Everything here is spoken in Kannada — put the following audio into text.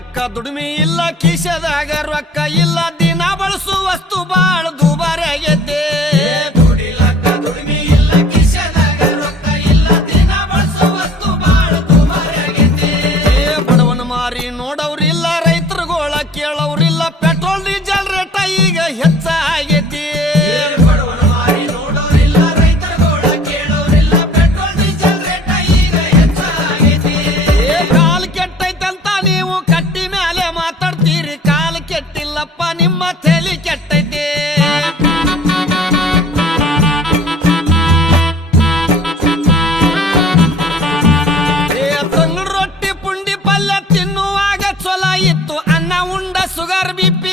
ರೊಕ್ಕ ದುಡಿಮೆ ಇಲ್ಲ ಕಿಶದಾಗ ರೊಕ್ಕ ಇಲ್ಲ ದಿನ ಬಳಸು ವಸ್ತು ಬಾಳ ದುಬಾರಿ ಆಗೈತೆ. ಬಡವನ ಮಾರಿ ನೋಡವ್ರಿಲ್ಲ ರೈತರುಗಳ ಕೇಳೋರಿಲ್ಲ ಪೆಟ್ರೋಲ್ ಡೀಸೆಲ್ ರೇಟ ಈಗ ಹೆಚ್ಚ ಬುದ್ಧಿ ಕೆಟ್ಟೈತಿ. ತಂಗ್ ರೊಟ್ಟಿ ಪುಂಡಿ ಪಲ್ಯ ತಿನ್ನುವಾಗ ಚೊಲ ಇತ್ತು. ಅನ್ನ ಉಂಡ ಸುಗರ್ ಬಿಪಿ